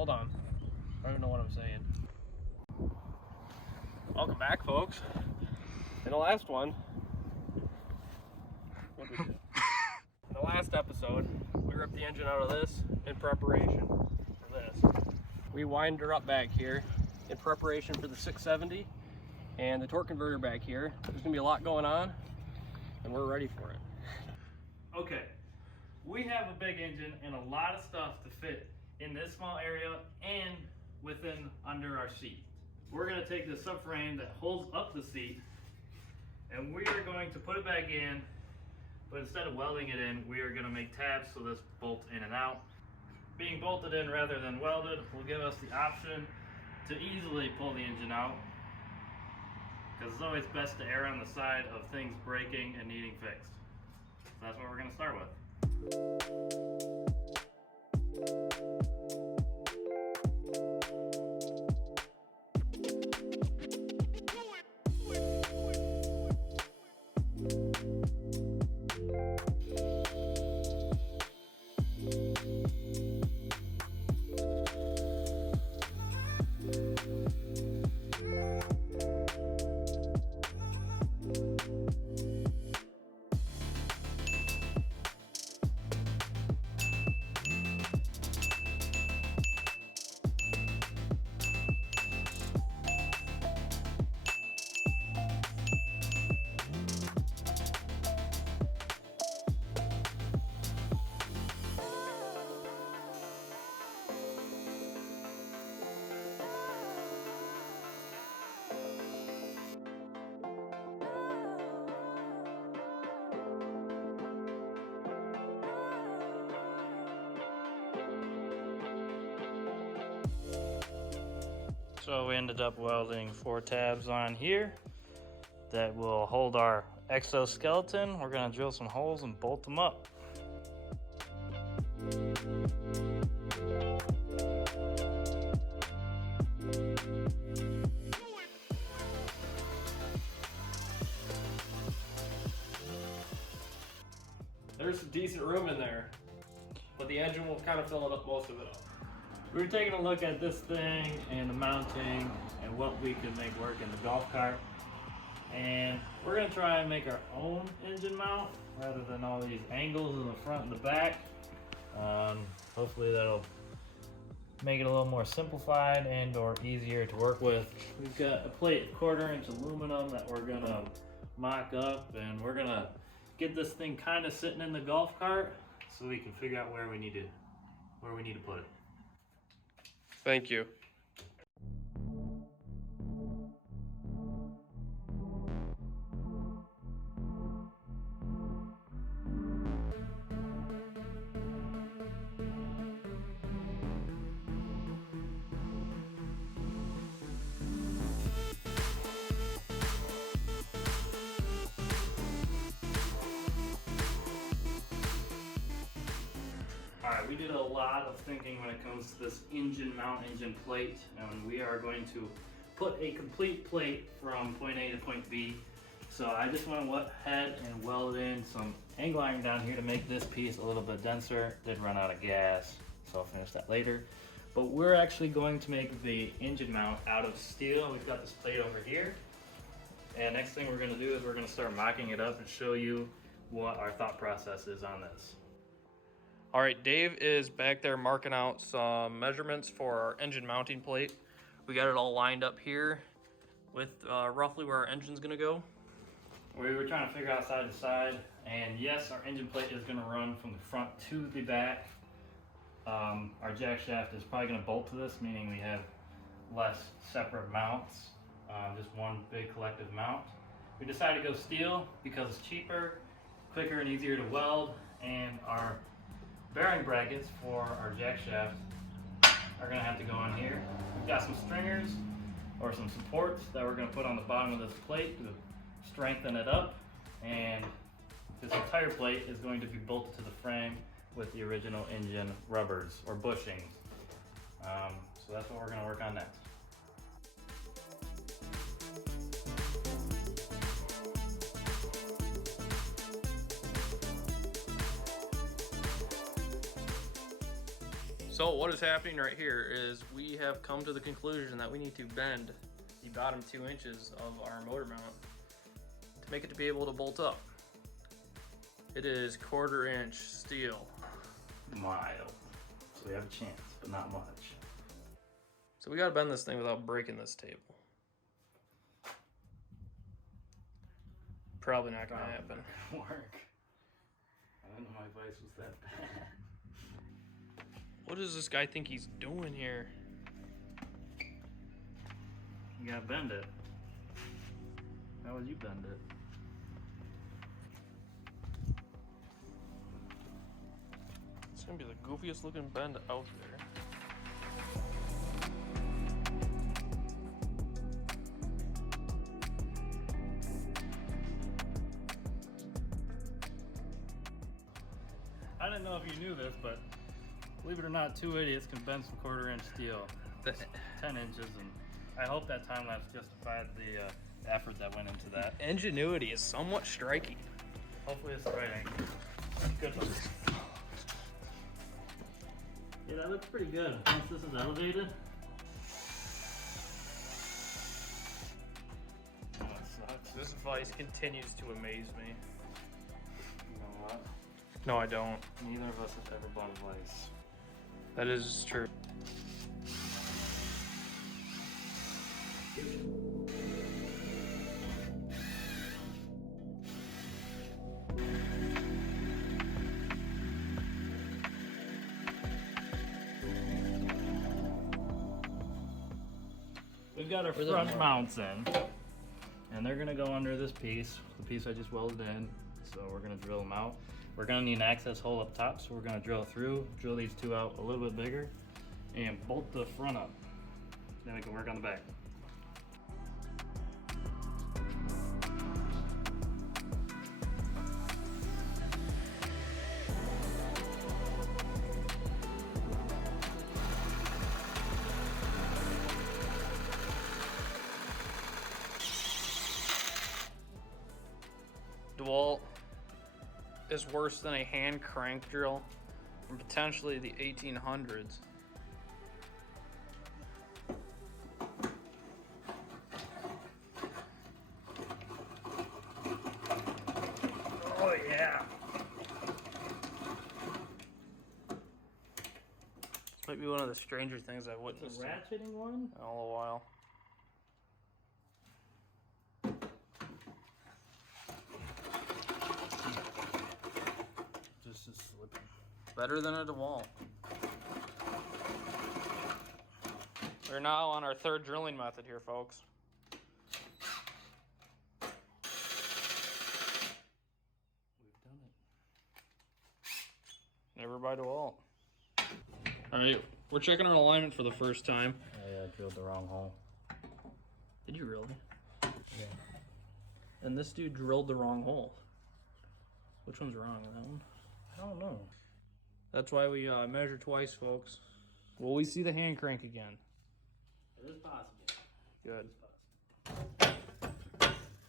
hold on. I don't even know what I'm saying. Welcome back, folks. In the last one, what did we do? In the last episode, we ripped the engine out of this in preparation for this. We wind her up back here in preparation for the 670 and the torque converter back here. There's gonna be a lot going on, and we're ready for it. Okay, we have a big engine and a lot of stuff to fit in this small area and within under our seat. We're going to take the subframe that holds up the seat and we are going to put it back in, but instead of welding it in, we are going to make tabs so this bolts in and out. Being bolted in rather than welded will give us the option to easily pull the engine out, because it's always best to err on the side of things breaking and needing fixed. So that's what we're going to start with. So we ended up welding 4 tabs on here that will hold our exoskeleton. We're going to drill some holes and bolt them up. There's some decent room in there, but the engine will kind of fill it up, most of it up. We were taking a look at this thing and the mounting and what we could make work in the golf cart. And we're gonna try and make our own engine mount rather than all these angles in the front and the back. Hopefully that'll make it a little more simplified and or easier to work with. We've got a plate 1/4 inch aluminum that we're gonna mock up, and we're gonna get this thing kind of sitting in the golf cart so we can figure out where we need to put it. Thank you. Alright, we did a lot of thinking when it comes to this engine mount, engine plate, and we are going to put a complete plate from point A to point B. So I just went ahead and welded in some angle iron down here to make this piece a little bit denser. Did run out of gas, so I'll finish that later. But we're actually going to make the engine mount out of steel. We've got this plate over here. And next thing we're going to do is we're going to start mocking it up and show you what our thought process is on this. All right, Dave is back there marking out some measurements for our engine mounting plate. We got it all lined up here with roughly where our engine's gonna go. We were trying to figure out side to side, and yes, our engine plate is gonna run from the front to the back. Our jack shaft is probably gonna bolt to this, meaning we have less separate mounts, just one big collective mount. We decided to go steel because it's cheaper, quicker and easier to weld, and our bearing brackets for our jack shaft are gonna have to go on here. We've got some stringers or some supports that we're gonna put on the bottom of this plate to strengthen it up, and this entire plate is going to be bolted to the frame with the original engine rubbers or bushings. So that's what we're gonna work on next. So what is happening right here is we have come to the conclusion that we need to bend the bottom 2 inches of our motor mount to make it to be able to bolt up. It is 1/4 inch steel. Mild. So we have a chance, but not much. So we gotta bend this thing without breaking this table. Probably not gonna happen. Work. I didn't know my vice was that bad. What does this guy think he's doing here? You gotta bend it. How would you bend it? It's gonna be the goofiest looking bend out there. I didn't know if you knew this, but believe it or not, 2 idiots can bend some 1/4 inch steel. It's 10 inches, and I hope that time lapse justified the effort that went into that. Ingenuity is somewhat striking. Hopefully it's the right angle. Good look. Yeah, that looks pretty good. Once this is elevated. Oh, it sucks. This vice continues to amaze me. You know what? No, I don't. Neither of us have ever bought a vice. That is true. We've got our front mounts in, and they're gonna go under this piece, the piece I just welded in. So we're gonna drill them out. We're gonna need an access hole up top, so we're gonna drill through, drill these 2 out a little bit bigger, and bolt the front up. Then we can work on the back. DeWalt is worse than a hand crank drill from potentially the 1800s. Oh yeah! This might be one of the stranger things I've witnessed The ratcheting one? in all a while. Just is slipping. Better than a DeWalt. We're now on our 3rd drilling method here, folks. We've done it. Never by DeWalt. Alright, we're checking our alignment for the first time. I drilled the wrong hole. Did you really? Yeah. And this dude drilled the wrong hole. Which one's wrong? That one? I don't know. That's why we measure twice, folks. Will we see the hand crank again? It is possible. Good.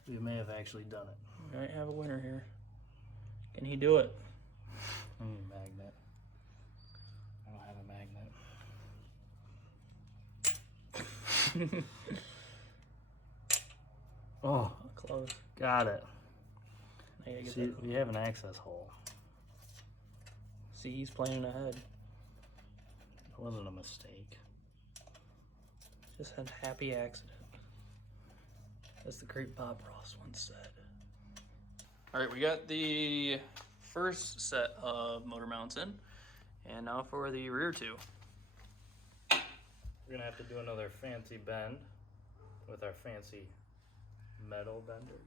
We may have actually done it. We might have a winner here. Can he do it? I need a magnet. I don't have a magnet. Oh, Close. got it. I gotta get See, that. we have an access hole. See, he's planning ahead. It wasn't a mistake. Just a happy accident. As the great Bob Ross once said. Alright, we got the first set of motor mounts in. And now for the rear 2. We're gonna have to do another fancy bend with our fancy metal bender.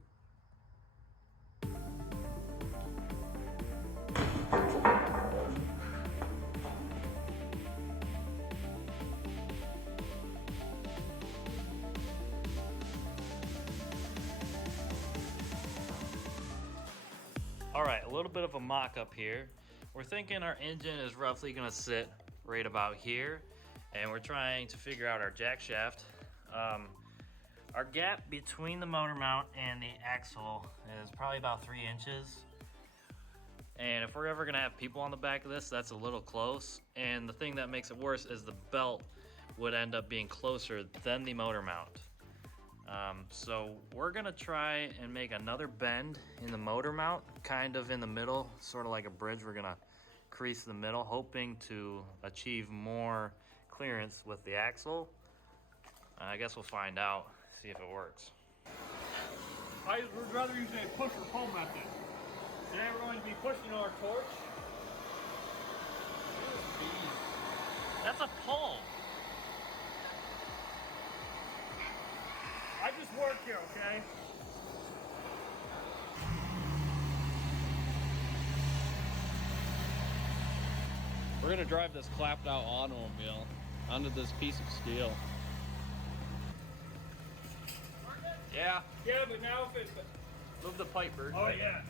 All right, a little bit of a mock-up here. We're thinking our engine is roughly gonna sit right about here, and we're trying to figure out our jack shaft. Our gap between the motor mount and the axle is probably about 3 inches. And if we're ever gonna have people on the back of this, that's a little close. And the thing that makes it worse is the belt would end up being closer than the motor mount. So we're gonna try and make another bend in the motor mount, kind of in the middle, sort of like a bridge. We're gonna crease the middle, hoping to achieve more clearance with the axle. I guess we'll find out, see if it works. I would rather use a push or pull method. Today we're going to be pushing our torch. That's a pull. I just work here, okay? We're gonna drive this clapped out automobile onto this piece of steel. Yeah. Yeah, but now if it... Move the pipe, Bird. Oh, yeah.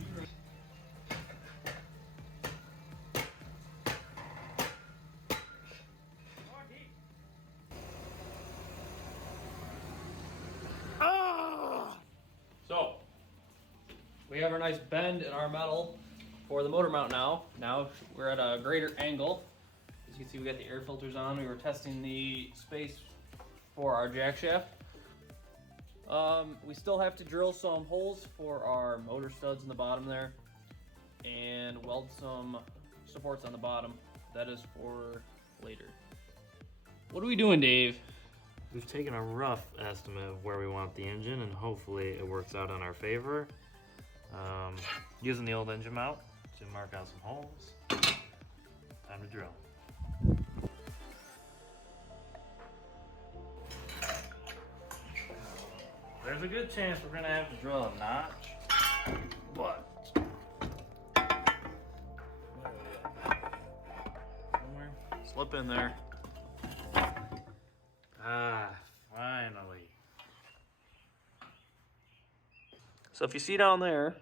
So, we have our nice bend in our metal for the motor mount now. Now we're at a greater angle. As you can see, we got the air filters on. We were testing the space for our jack shaft. We still have to drill some holes for our motor studs in the bottom there and weld some supports on the bottom. That is for later. What are we doing, Dave? We've taken a rough estimate of where we want the engine, and hopefully it works out in our favor. Using the old engine mount to mark out some holes. Time to drill. There's a good chance we're gonna have to drill a notch, but somewhere, Slip in there. finally. So if you see down there,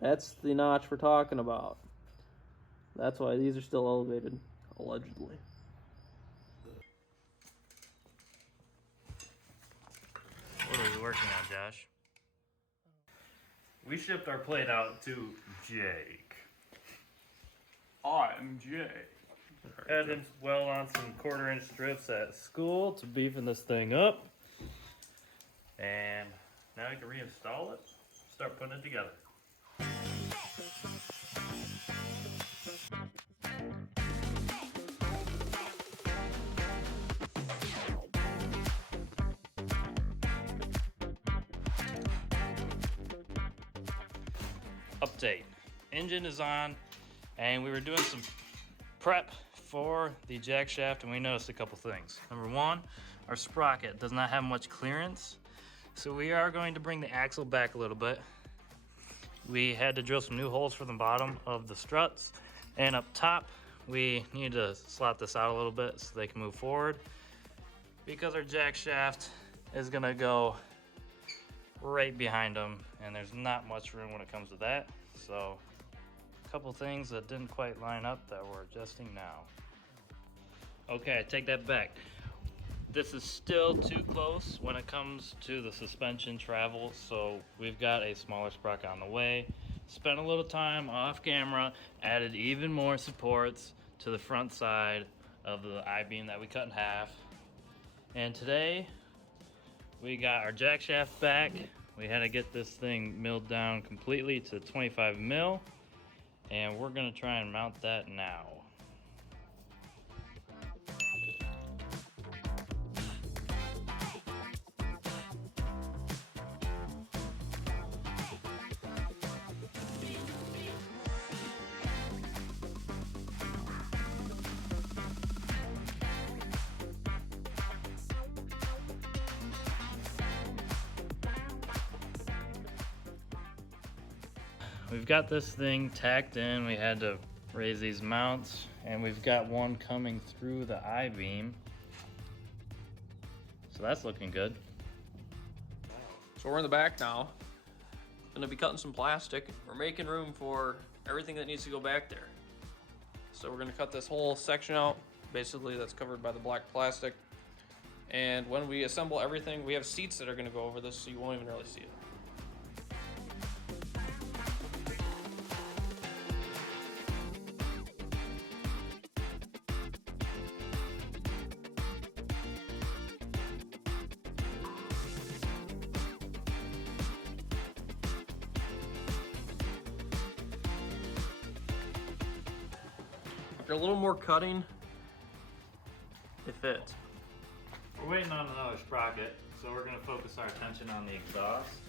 that's the notch we're talking about. That's why these are still elevated, allegedly. What are we working on, Josh? We shipped our plate out to Jake. I'm Jay. Had him weld on some 1/4-inch strips at school to beefing this thing up. And now we can reinstall it, start putting it together. Update. Engine is on, and we were doing some prep for the jack shaft, and we noticed a couple things. Number one, our sprocket does not have much clearance, so we are going to bring the axle back a little bit. We had to drill some new holes for the bottom of the struts, and up top we need to slot this out a little bit so they can move forward, because our jack shaft is going to go right behind them, and there's not much room when it comes to that. So a couple things that didn't quite line up that we're adjusting now. Okay, I take that back. This is still too close when it comes to the suspension travel, so we've got a smaller sprocket on the way. Spent a little time off camera, added even more supports to the front side of the I-beam that we cut in half. And today we got our jack shaft back. We had to get this thing milled down completely to 25 mil, and we're gonna try and mount that now. We've got this thing tacked in. We had to raise these mounts, and we've got one coming through the I-beam. So that's looking good. So we're in the back now. Gonna be cutting some plastic. We're making room for everything that needs to go back there. So we're gonna cut this whole section out. Basically, that's covered by the black plastic. And when we assemble everything, we have seats that are gonna go over this, so you won't even really see it. After a little more cutting, it fits. We're waiting on another sprocket, so we're going to focus our attention on the exhaust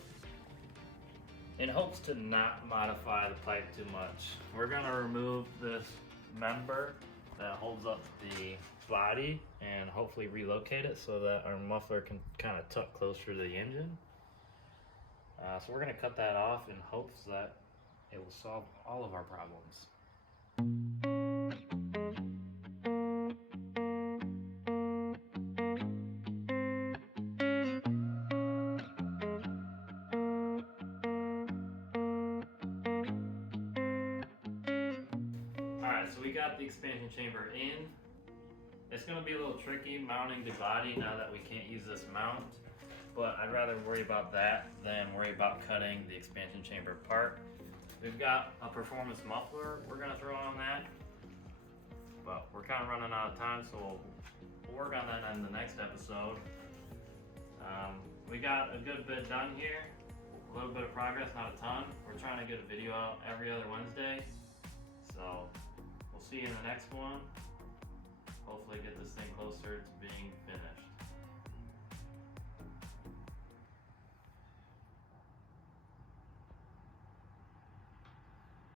in hopes to not modify the pipe too much. We're going to remove this member that holds up the body and hopefully relocate it so that our muffler can kind of tuck closer to the engine. So we're going to cut that off in hopes that it will solve all of our problems. Alright, so we got the expansion chamber in. It's going to be a little tricky mounting the body now that we can't use this mount, but I'd rather worry about that than worry about cutting the expansion chamber apart. We've got a performance muffler we're going to throw on that, but we're kind of running out of time, so we'll work on that in the next episode. We got a good bit done here, a little bit of progress, not a ton. We're trying to get a video out every other Wednesday, so we'll see you in the next one. Hopefully get